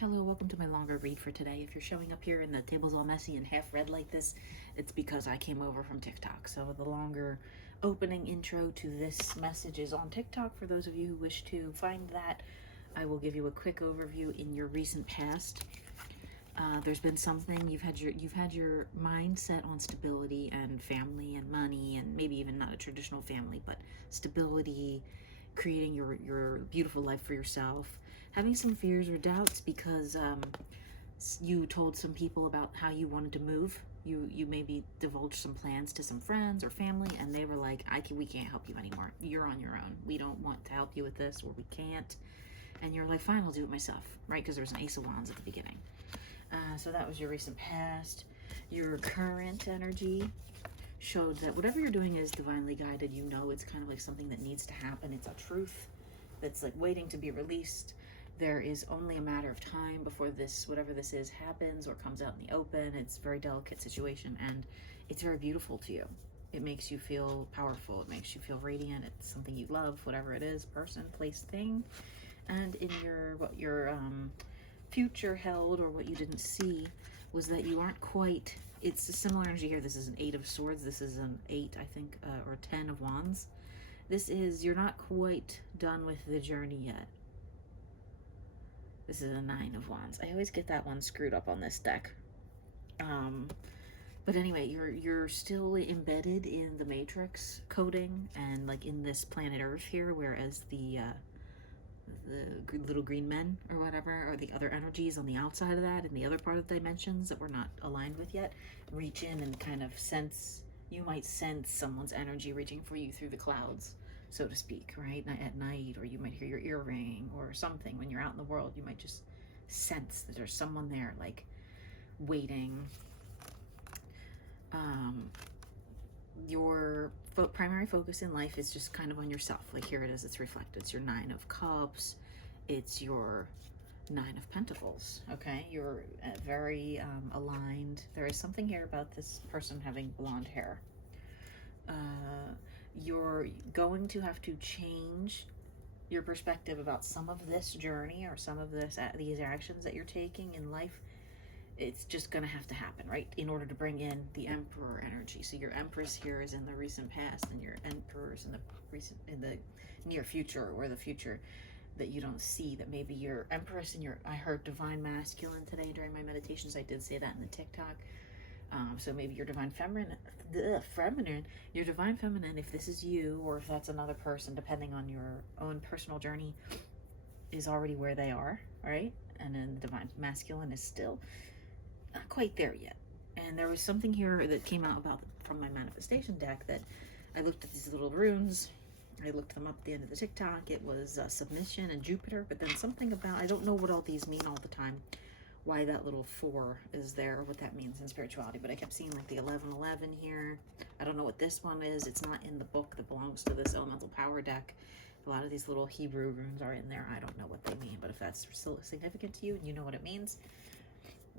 Hello, welcome to my longer read for today. If you're showing up here and the table's all messy and half read like this, it's because I came over from TikTok. So the longer opening intro to this message is on TikTok. For those of you who wish to find that, I will give you a quick overview in your recent past. There's been something you've had your mindset on stability and family and money, and maybe even not a traditional family, but stability, creating your beautiful life for yourself, having some fears or doubts because you told some people about how you wanted to move. You maybe divulged some plans to some friends or family, and they were like, we can't help you anymore. You're on your own. We don't want to help you with this, or we can't. And you're like, fine, I'll do it myself, right? Because there was an Ace of Wands at the beginning. So that was your recent past. Your current energy showed that whatever you're doing is divinely guided. You know it's kind of like something that needs to happen. It's a truth that's like waiting to be released. There is only a matter of time before this, whatever this is, happens or comes out in the open. It's a very delicate situation, and it's very beautiful to you. It makes you feel powerful. It makes you feel radiant. It's something you love, whatever it is, person, place, thing. And in what your future held, or what you didn't see, was that you aren't quite, it's a similar energy here. This is an 8 of Swords. This is an 8, I think, or 10 of Wands. This is, you're not quite done with the journey yet. This is a 9 of Wands. I always get that one screwed up on this deck. But anyway, you're still embedded in the Matrix coding and like in this planet Earth here, whereas the little green men or whatever, or the other energies on the outside of that, in the other part of the dimensions that we're not aligned with yet, reach in and kind of sense, you might sense someone's energy reaching for you through the clouds, so to speak, right? At night, or you might hear your ear ringing or something. When you're out in the world, you might just sense that there's someone there, like waiting. Your primary focus in life is just kind of on yourself. Like here it is, it's reflected. It's your 9 of Cups. It's your 9 of Pentacles, okay? You're very aligned. There is something here about this person having blonde hair. You're going to have to change your perspective about some of this journey or some of these actions that you're taking in life. It's just going to have to happen, right? In order to bring in the Emperor energy. So your Empress here is in the recent past, and your Emperor's in the near future, or the future that you don't see. That maybe your Empress and I heard Divine Masculine today during my meditations. I did say that in the TikTok. So maybe your Divine Feminine, your Divine Feminine, if this is you, or if that's another person, depending on your own personal journey, is already where they are, right? And then the Divine Masculine is still not quite there yet. And there was something here that came out from my manifestation deck, that I looked at these little runes. I looked them up at the end of the TikTok. It was submission and Jupiter, but then something about, I don't know what all these mean all the time, why that little 4 is there, or what that means in spirituality, but I kept seeing like the 1111 here. I don't know what this one is. It's not in the book that belongs to this elemental power deck. A lot of these little Hebrew runes are in there. I don't know what they mean, but if that's still significant to you and you know what it means,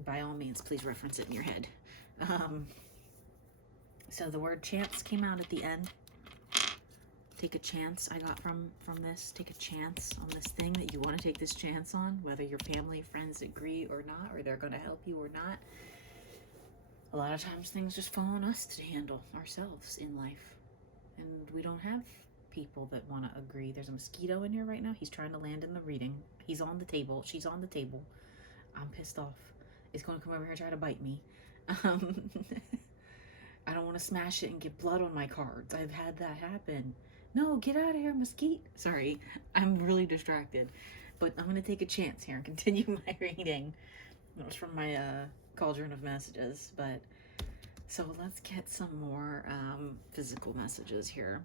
by all means, please reference it in your head. So the word chance came out at the end. Take a chance, I got from this. Take a chance on this thing that you want to take this chance on, whether your family, friends agree or not, or they're going to help you or not. A lot of times things just fall on us to handle ourselves in life. And we don't have people that want to agree. There's a mosquito in here right now. He's trying to land in the reading. He's on the table. She's on the table. I'm pissed off. It's going to come over here and try to bite me. I don't want to smash it and get blood on my cards. I've had that happen. No, get out of here, mosquito. Sorry, I'm really distracted. But I'm going to take a chance here and continue my reading. That was from my cauldron of messages. But so let's get some more physical messages here.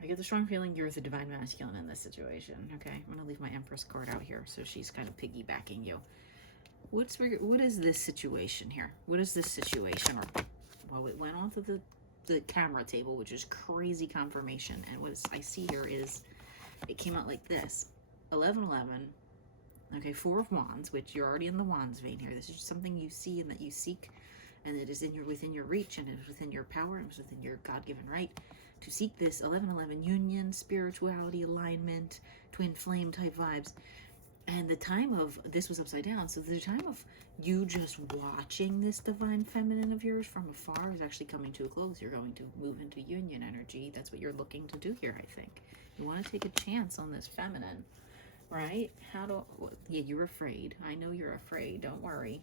I get the strong feeling you're the Divine Masculine in this situation, okay? I'm going to leave my Empress card out here, so she's kind of piggybacking you. What is this situation here? What is this situation? Or, well, it went onto the camera table, which is crazy confirmation. And what I see here is, it came out like this. 1111, okay, 4 of Wands, which you're already in the Wands vein here. This is just something you see and that you seek, and it is within your reach, and it is within your power, and it's within your God-given right to seek this 1111 union, spirituality, alignment, twin flame type vibes. And the time of, this was upside down, so the time of you just watching this divine feminine of yours from afar is actually coming to a close. You're going to move into union energy. That's what you're looking to do here, I think. You want to take a chance on this feminine, right? Yeah, you're afraid. I know you're afraid. Don't worry.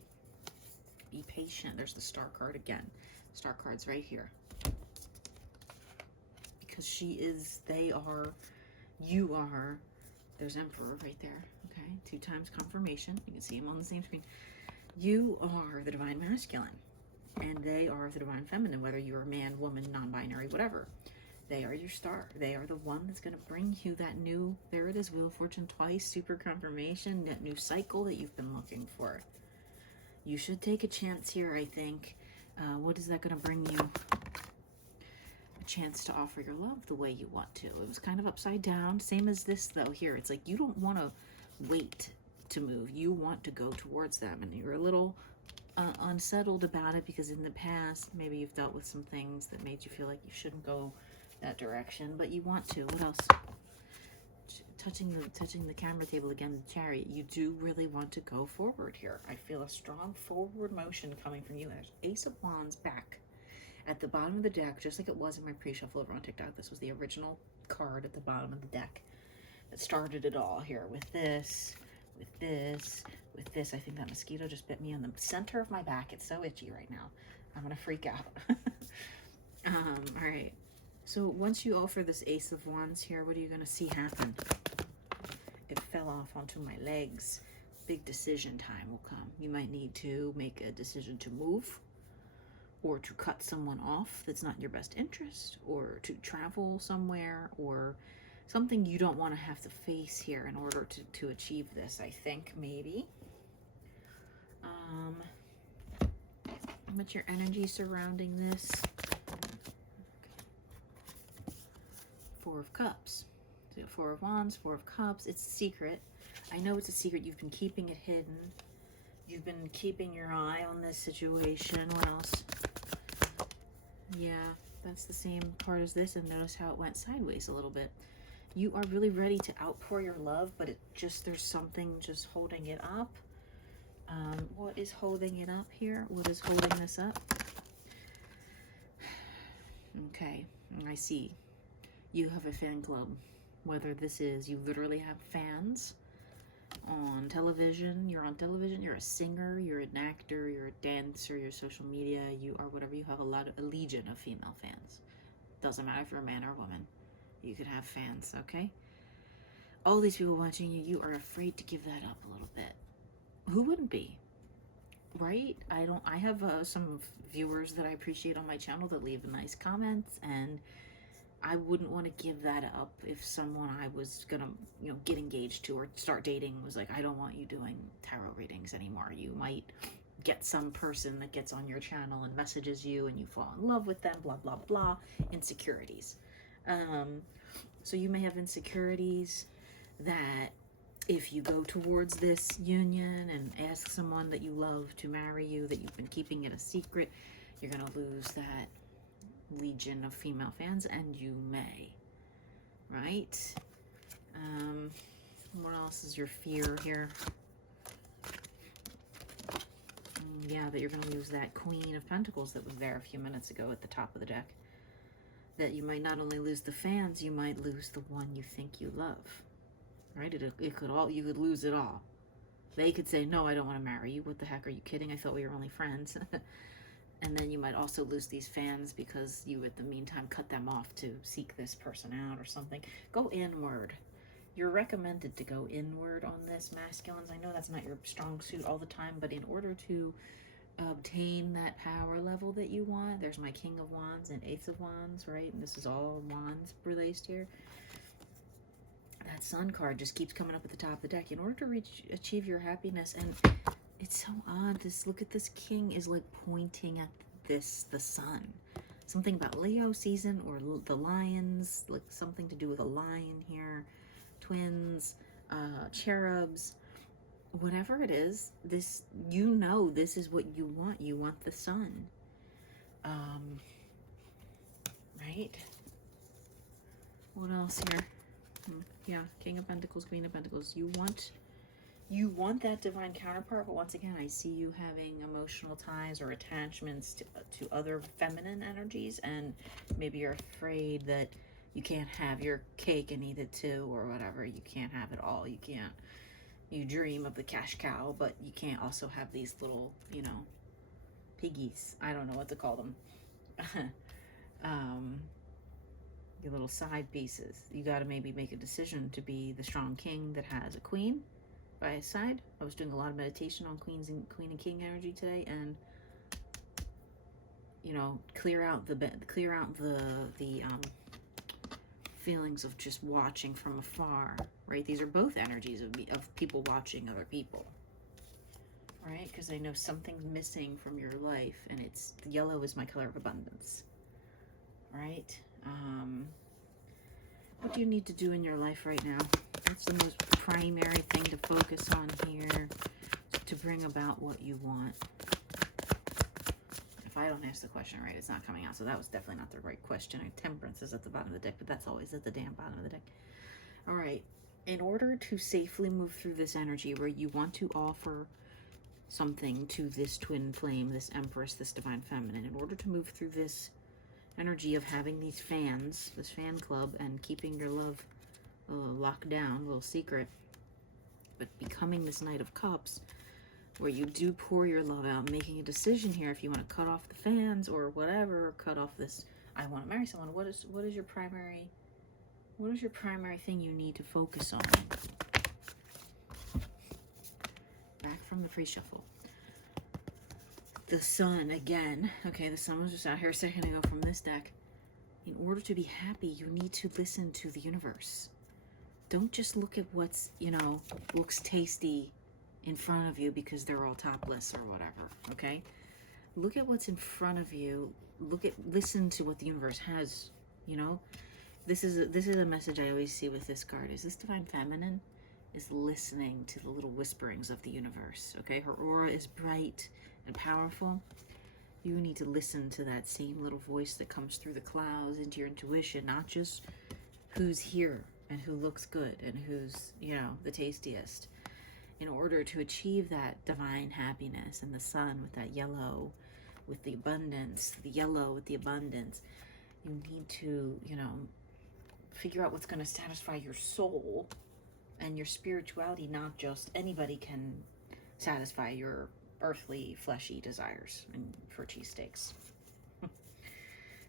Be patient. There's the Star card again. Star card's right here. Because she is, they are, you are. There's Emperor right there. Okay, 2 times confirmation. You can see him on the same screen. You are the divine masculine, and they are the divine feminine, whether you're a man, woman, non-binary, whatever. They are your star. They are the one that's going to bring you that new, there it is, Wheel of Fortune twice, super confirmation, that new cycle that you've been looking for. You should take a chance here, I think. What is that going to bring you? A chance to offer your love the way you want to. It was kind of upside down. Same as this, though, here. It's like you don't want to wait to move. You want to go towards them, and you're a little unsettled about it because in the past, maybe you've dealt with some things that made you feel like you shouldn't go that direction, but you want to. What else? Touching the camera table again, the Chariot. You do really want to go forward here. I feel a strong forward motion coming from you. There's Ace of Wands back at the bottom of the deck, just like it was in my pre-shuffle over on TikTok. This was the original card at the bottom of the deck that started it all here with this, with this, with this. I think that mosquito just bit me on the center of my back. It's so itchy right now. I'm gonna freak out. All right. So once you offer this Ace of Wands here, what are you gonna see happen? It fell off onto my legs. Big decision time will come. You might need to make a decision to move, or to cut someone off that's not in your best interest, or to travel somewhere, or something you don't want to have to face here in order to achieve this, I think, maybe. What's your energy surrounding this? Four of Cups. So 4 of Wands, 4 of Cups. It's a secret. I know it's a secret. You've been keeping it hidden. You've been keeping your eye on this situation. What else? Yeah, that's the same part as this, and notice how it went sideways a little bit. You are really ready to outpour your love, but there's something just holding it up. What is holding it up here? What is holding this up? Okay, I see. You have a fan club. Whether this is, you literally have fans on television, you're on television, you're a singer, you're an actor, you're a dancer, you're social media, you are whatever, you have a legion of female fans. Doesn't matter if you're a man or a woman. You could have fans, okay? All these people watching you, you are afraid to give that up a little bit. Who wouldn't be? Right? I have some viewers that I appreciate on my channel that leave nice comments, and I wouldn't want to give that up if someone I was gonna, get engaged to or start dating was like, I don't want you doing tarot readings anymore. You might get some person that gets on your channel and messages you and you fall in love with them, blah, blah, blah. Insecurities. So you may have insecurities that if you go towards this union and ask someone that you love to marry you, that you've been keeping it a secret, you're gonna lose that legion of female fans, and you may, right? What else is your fear here? Yeah, that you're going to lose that Queen of Pentacles that was there a few minutes ago at the top of the deck. That you might not only lose the fans, you might lose the one you think you love, right? You could lose it all. They could say, no, I don't want to marry you. What the heck, are you kidding? I thought we were only friends. And then you might also lose these fans because you, at the meantime, cut them off to seek this person out or something. Go inward. You're recommended to go inward on this, masculines. I know that's not your strong suit all the time, but in order to obtain that power level that you want, there's my King of Wands and Ace of Wands, right? And this is all wands released here. That Sun card just keeps coming up at the top of the deck. In order to achieve your happiness, and it's so odd. Look at this king is like pointing at the sun. Something about Leo season or the lions, like something to do with a lion here. Twins, cherubs, whatever it is, this is what you want. You want the sun. Right? What else here? Yeah, King of Pentacles, Queen of Pentacles. You want that divine counterpart, but once again, I see you having emotional ties or attachments to other feminine energies, and maybe you're afraid that you can't have your cake and eat it too, or whatever. You can't have it all. You dream of the cash cow, but you can't also have these little, piggies. I don't know what to call them. Your little side pieces. You got to maybe make a decision to be the strong king that has a queen by his side. I was doing a lot of meditation on queen and king energy today, and clear out the feelings of just watching from afar, right? These are both energies of people watching other people, right? Because I know something's missing from your life, and it's yellow is my color of abundance, right? What do you need to do in your life right now? That's the most primary thing to focus on here to bring about what you want. If I don't ask the question right, it's not coming out. So that was definitely not the right question. Temperance is at the bottom of the deck, but that's always at the damn bottom of the deck. All right. In order to safely move through this energy where you want to offer something to this twin flame, this empress, this divine feminine, in order to move through this energy of having these fans, this fan club, and keeping your love locked down, a little secret, but becoming this Knight of Cups, where you do pour your love out, making a decision here if you want to cut off the fans or whatever, cut off this, I want to marry someone. What is your primary thing you need to focus on? Back from the pre-shuffle. The Sun again. Okay, the Sun was just out here a second ago from this deck. In order to be happy, you need to listen to the universe. Don't just look at what's, looks tasty in front of you because they're all topless or whatever, okay? Look at what's in front of you. Listen to what the universe has, This is a message I always see with this card. Is this divine feminine is listening to the little whisperings of the universe, okay? Her aura is bright and powerful. You need to listen to that same little voice that comes through the clouds into your intuition, not just who's here and who looks good and who's, the tastiest. In order to achieve that divine happiness and the Sun with that yellow, with the abundance, the yellow with the abundance, you need to, figure out what's going to satisfy your soul and your spirituality. Not just anybody can satisfy your earthly, fleshy desires and for cheesesteaks.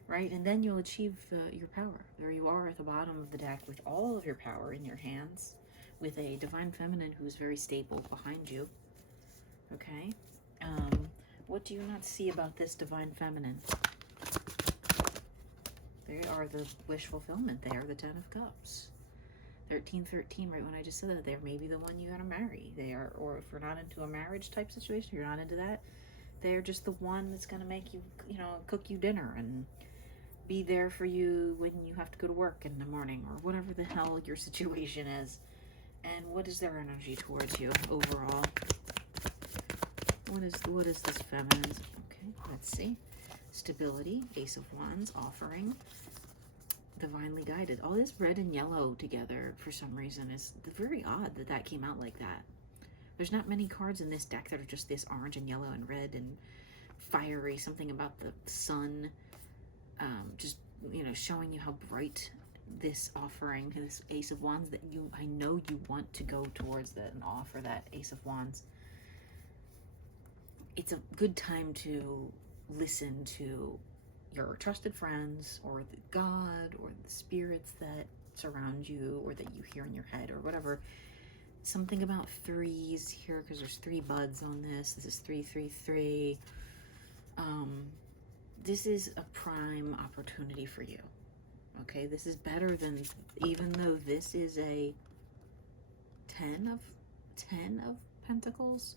Right? And then you'll achieve your power. There you are at the bottom of the deck with all of your power in your hands, with a divine feminine who's very stable behind you. Okay? What do you not see about this divine feminine? They are the wish fulfillment. They are the 10 of Cups. 1313, right when I just said that, they're maybe the one you gotta marry. They are, or if you're not into a marriage type situation, you're not into that, they're just the one that's gonna make you, cook you dinner and be there for you when you have to go to work in the morning, or whatever the hell your situation is. And what is their energy towards you overall? What is this feminine's? Okay, let's see. Stability, Ace of Wands, offering, divinely guided. All this red and yellow together for some reason is very odd that came out like that. There's not many cards in this deck that are just this orange and yellow and red and fiery. Something about the sun, just showing you how bright this offering, this Ace of Wands, that I know you want to go towards that and offer that Ace of Wands. It's a good time to listen to your trusted friends or the God or the spirits that surround you or that you hear in your head or whatever. Something about threes here, because there's 3 buds on this. This is 333. This is a prime opportunity for you. Okay, this is better than, even though this is a 10 of Pentacles,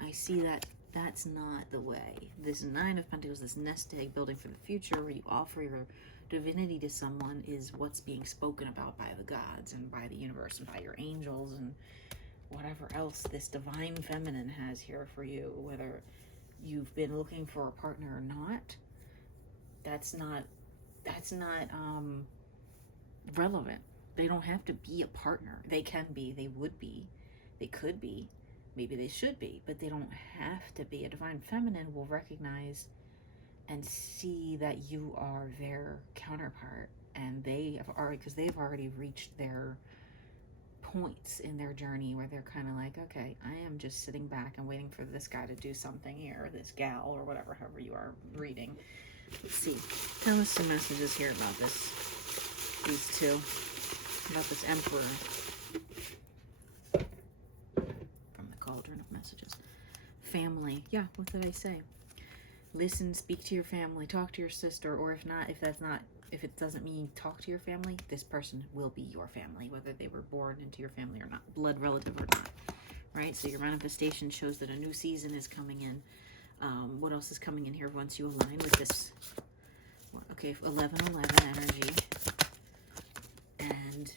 I see that that's not the way. This 9 of Pentacles, this nest egg building for the future, where you offer your divinity to someone, is what's being spoken about by the gods and by the universe and by your angels and whatever else this divine feminine has here for you. Whether you've been looking for a partner or not, that's not relevant. They don't have to be a partner. They can be, they would be, they could be, maybe they should be, but they don't have to be. A divine feminine will recognize and see that you are their counterpart, and they have already, because they've already reached their points in their journey where they're kind of like, okay, I am just sitting back and waiting for this guy to do something here, or this gal, or whatever, however you are reading. Let's see. Tell us some messages here about these two, about this Emperor from the Cauldron of Messages. Family. Yeah, what did I say? Listen, speak to your family, talk to your sister, or if not, if it doesn't mean talk to your family, this person will be your family, whether they were born into your family or not, blood relative or not, right? So your manifestation shows that a new season is coming in. What else is coming in here once you align with this? Okay, 11-11 energy, and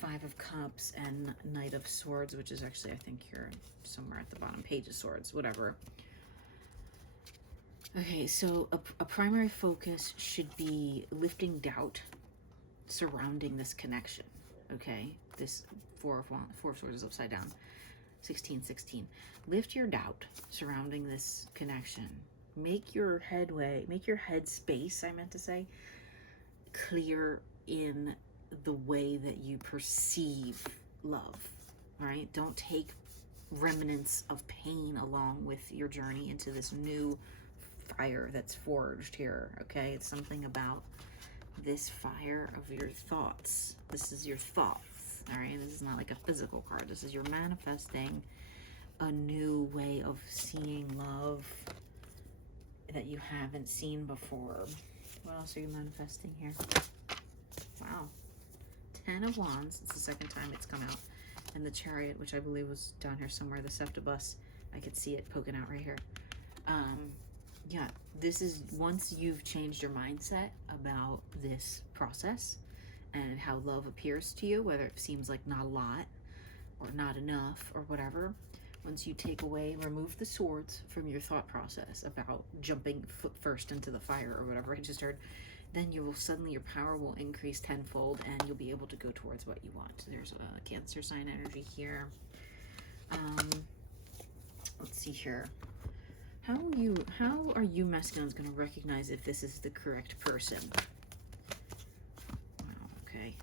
5 of Cups, and Knight of Swords, which is actually, I think, here somewhere at the bottom, Page of Swords, whatever. Okay, so a primary focus should be lifting doubt surrounding this connection, okay? This Four of Swords is upside down, 16-16. Lift your doubt surrounding this connection. Make your head space, I meant to say, clear in the way that you perceive love, all right? Don't take remnants of pain along with your journey into this new fire that's forged here, okay? It's something about this fire of your thoughts. This is your thoughts, all right? This is not like a physical card. This is you're manifesting a new way of seeing love that you haven't seen before. What else are you manifesting here? Wow. 10 of Wands. It's the second time it's come out. And the Chariot, which I believe was down here somewhere, the Septibus. I could see it poking out right here. Yeah, this is once you've changed your mindset about this process and how love appears to you, whether it seems like not a lot or not enough or whatever, once you remove the swords from your thought process about jumping foot first into the fire or whatever I just heard, then your power will increase tenfold and you'll be able to go towards what you want. There's a Cancer sign energy here. Let's see here. How are you masculines going to recognize if this is the correct person? Wow, okay.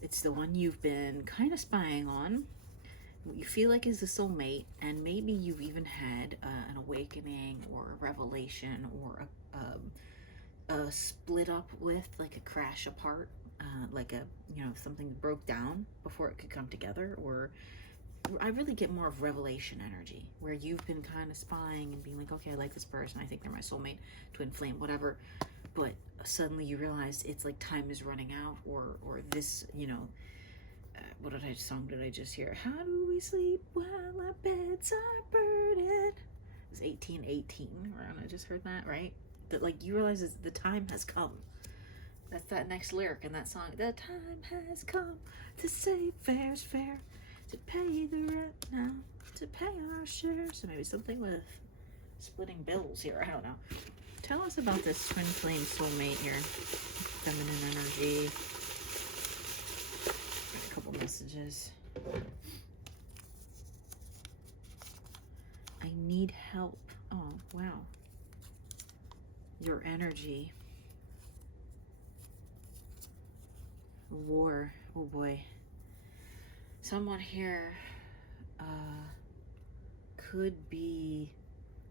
It's the one you've been kind of spying on, what you feel like is the soulmate, and maybe you've even had an awakening or a revelation or a split up with, like a crash apart, like something broke down before it could come together, or I really get more of revelation energy, where you've been kind of spying and being like, okay, I like this person, I think they're my soulmate, twin flame, whatever, but suddenly you realize it's like time is running out, or this, what song did I just hear? How do we sleep while our beds are burning? It's 1818, right? I just heard that, right? That, like, you realize the time has come. That's that next lyric in that song. The time has come to say fair's fair, to pay the rent now, to pay our share. So maybe something with splitting bills here. I don't know. Tell us about this twin flame soulmate here. Feminine energy. A couple messages. I need help. Oh, wow. Your energy. War. Oh boy. Someone here could be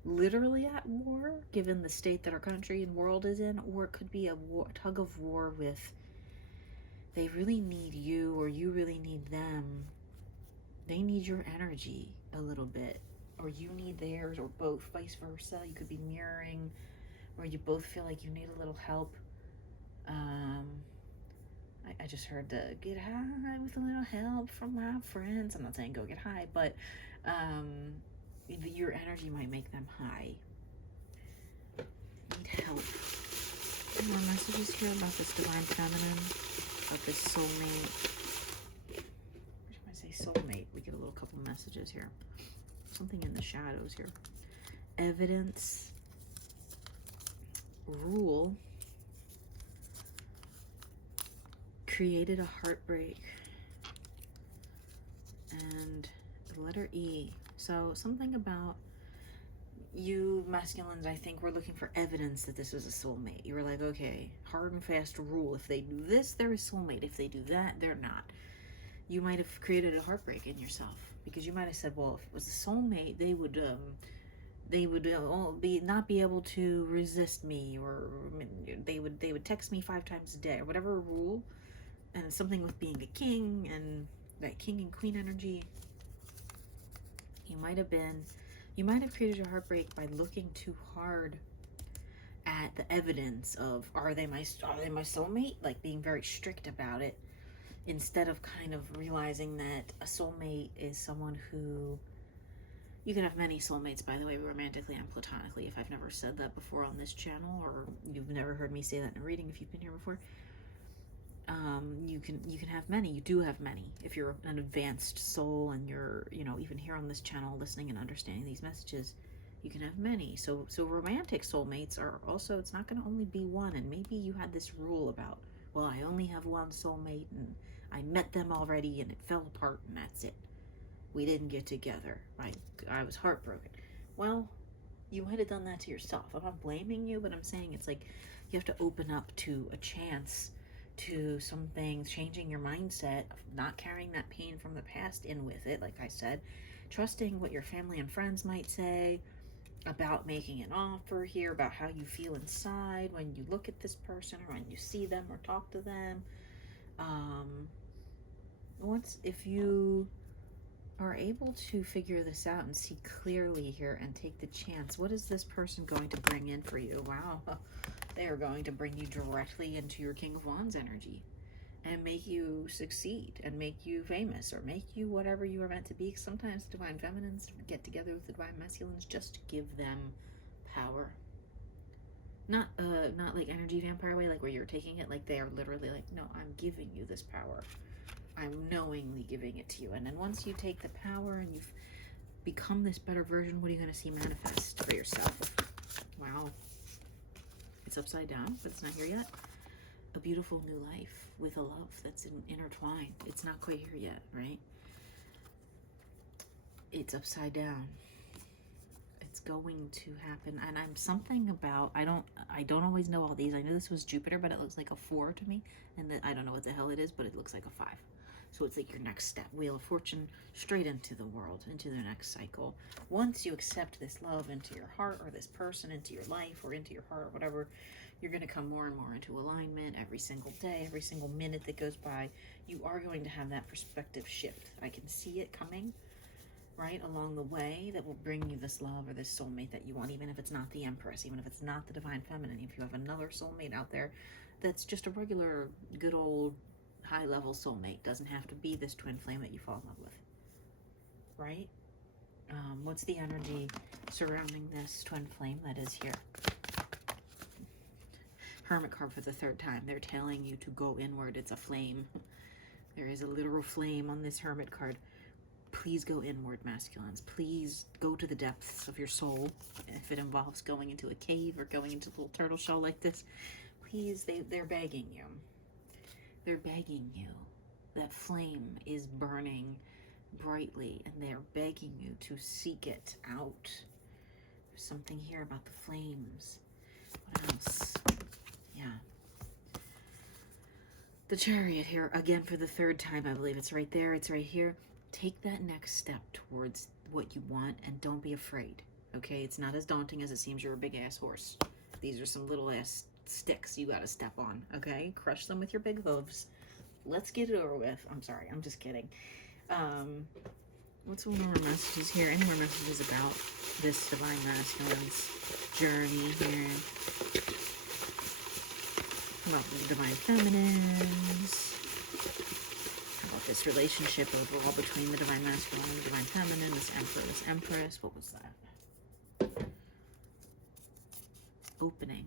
literally at war, given the state that our country and world is in, or it could be a tug of war with, they really need you or you really need them. They need your energy a little bit, or you need theirs, or both, vice versa. You could be mirroring, or you both feel like you need a little help. I just heard the get high with a little help from my friends. I'm not saying go get high, but your energy might make them high. Need help. Any more messages here about this divine feminine, about this soulmate? When I say soulmate, we get a little couple messages here. Something in the shadows here. Evidence. Rule. created a heartbreak. And the letter E. So something about you masculines, I think, were looking for evidence that this was a soulmate. You were like, okay, hard and fast rule. If they do this, they're a soulmate. If they do that, they're not. You might have created a heartbreak in yourself because you might have said, well, if it was a soulmate, they would not be able to resist me, or they would text me 5 times a day, or whatever rule. And something with being a king and that king and queen energy. You might have created a heartbreak by looking too hard at the evidence of, are they my soulmate? Like being very strict about it, instead of kind of realizing that a soulmate is someone who, you can have many soulmates, by the way, romantically and platonically. If I've never said that before on this channel, or you've never heard me say that in a reading if you've been here before, you can have many. You do have many. If you're an advanced soul and you're, even here on this channel listening and understanding these messages, you can have many. So romantic soulmates are also, it's not going to only be one. And maybe you had this rule about, well, I only have one soulmate and I met them already and it fell apart and that's it. We didn't get together. I was heartbroken. Well, you might have done that to yourself. I'm not blaming you, but I'm saying it's like you have to open up to a chance to some things, changing your mindset, not carrying that pain from the past in with it, like I said, trusting what your family and friends might say about making an offer here, about how you feel inside when you look at this person or when you see them or talk to them. If you are able to figure this out and see clearly here and take the chance, what is this person going to bring in for you? Wow. They are going to bring you directly into your King of Wands energy and make you succeed and make you famous or make you whatever you are meant to be. Sometimes Divine Feminines get together with the Divine Masculines just to give them power. Not like energy vampire way, like where you're taking it, like they are literally like, no, I'm giving you this power. I'm knowingly giving it to you. And then once you take the power and you've become this better version, what are you going to see manifest for yourself? Wow. It's upside down, but it's not here yet. A beautiful new life with a love that's intertwined. It's not quite here yet, right? It's upside down. It's going to happen. And I'm something about, I don't always know all these. I know this was Jupiter, but it looks like a 4 to me. And I don't know what the hell it is, but it looks like a 5. So it's like your next step, Wheel of Fortune, straight into the world, into the next cycle. Once you accept this love into your heart, or this person into your life, or into your heart, or whatever, you're going to come more and more into alignment every single day, every single minute that goes by. You are going to have that perspective shift. I can see it coming, right, along the way, that will bring you this love or this soulmate that you want, even if it's not the Empress, even if it's not the Divine Feminine, if you have another soulmate out there that's just a regular, good old, high-level soulmate. Doesn't have to be this twin flame that you fall in love with, right? What's the energy surrounding this twin flame that is here? Hermit card for the 3rd time. They're telling you to go inward. It's a flame. There is a literal flame on this Hermit card. Please go inward, masculines. Please go to the depths of your soul. If it involves going into a cave or going into a little turtle shell like this, please, they're begging you. They're begging you. That flame is burning brightly, and they're begging you to seek it out. There's something here about the flames. What else? Yeah. The Chariot here, again for the 3rd time, I believe. It's right there. It's right here. Take that next step towards what you want, and don't be afraid, okay? It's not as daunting as it seems. You're a big-ass horse. These are some little-ass sticks you gotta step on, okay? Crush them with your big hooves. Let's get it over with. I'm sorry, I'm just kidding. What's one more messages here? Any more messages about this Divine Masculine's journey here? About the Divine Feminines? How about this relationship overall between the Divine Masculine and the Divine Feminine? This Emperor, this Empress. What was that? Opening.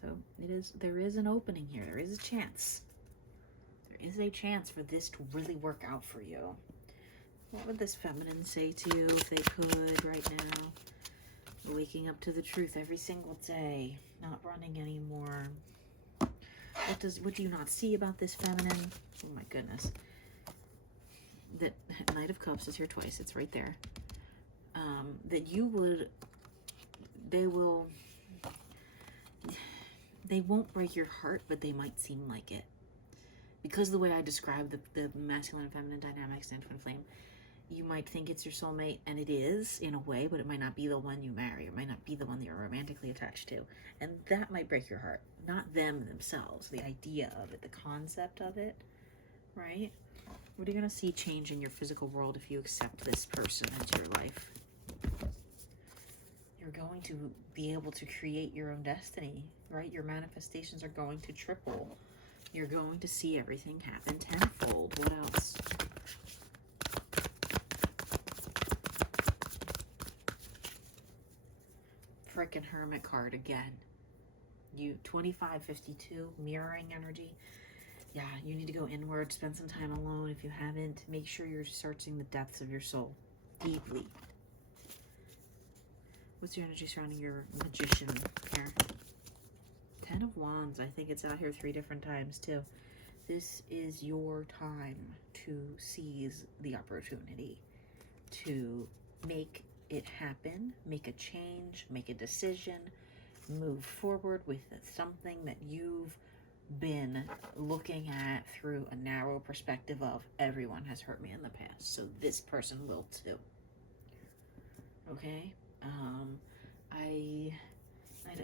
So there is an opening here. There is a chance. There is a chance for this to really work out for you. What would this feminine say to you if they could right now? Waking up to the truth every single day. Not running anymore. What do you not see about this feminine? Oh my goodness. That Knight of Cups is here twice. It's right there. That they won't break your heart, but they might seem like it. Because of the way I describe the masculine and feminine dynamics in Twin Flame, you might think it's your soulmate, and it is in a way, but it might not be the one you marry. It might not be the one that you're romantically attached to. And that might break your heart. Not them themselves, the idea of it, the concept of it, right? What are you going to see change in your physical world if you accept this person into your life? You're going to be able to create your own destiny, right? Your manifestations are going to triple. You're going to see everything happen tenfold. What else? Frickin' Hermit card again. 2552, mirroring energy. Yeah, you need to go inward, spend some time alone if you haven't. Make sure you're searching the depths of your soul deeply. What's your energy surrounding your Magician here? 10 of Wands. I think it's out here 3 different times too. This is your time to seize the opportunity, to make it happen, make a change, make a decision, move forward with something that you've been looking at through a narrow perspective of everyone has hurt me in the past, so this person will too. Okay? I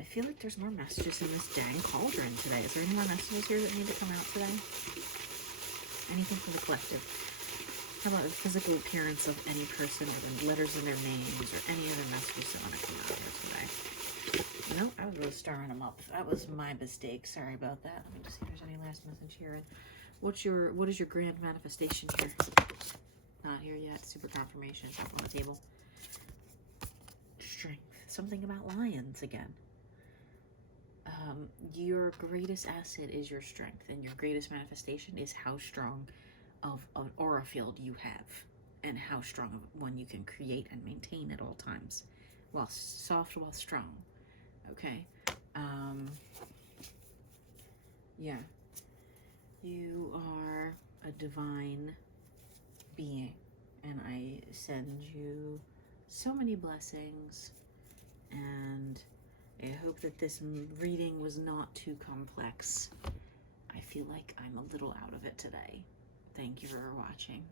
feel like there's more messages in this dang cauldron today. Is there any more messages here that need to come out today? Anything from the collective? How about the physical appearance of any person or the letters in their names or any other messages that want to come out here today? Nope, I was really stirring them up. That was my mistake. Sorry about that. Let me just see if there's any last message here. What is your grand manifestation here? Not here yet. Super confirmation. Top on the table. Strength. Something about lions again. Your greatest asset is your strength, and your greatest manifestation is how strong of an aura field you have, and how strong of one you can create and maintain at all times, while soft, while strong. Okay. Yeah. You are a divine being, and I send you so many blessings, and I hope that this reading was not too complex. I feel like I'm a little out of it today. Thank you for watching.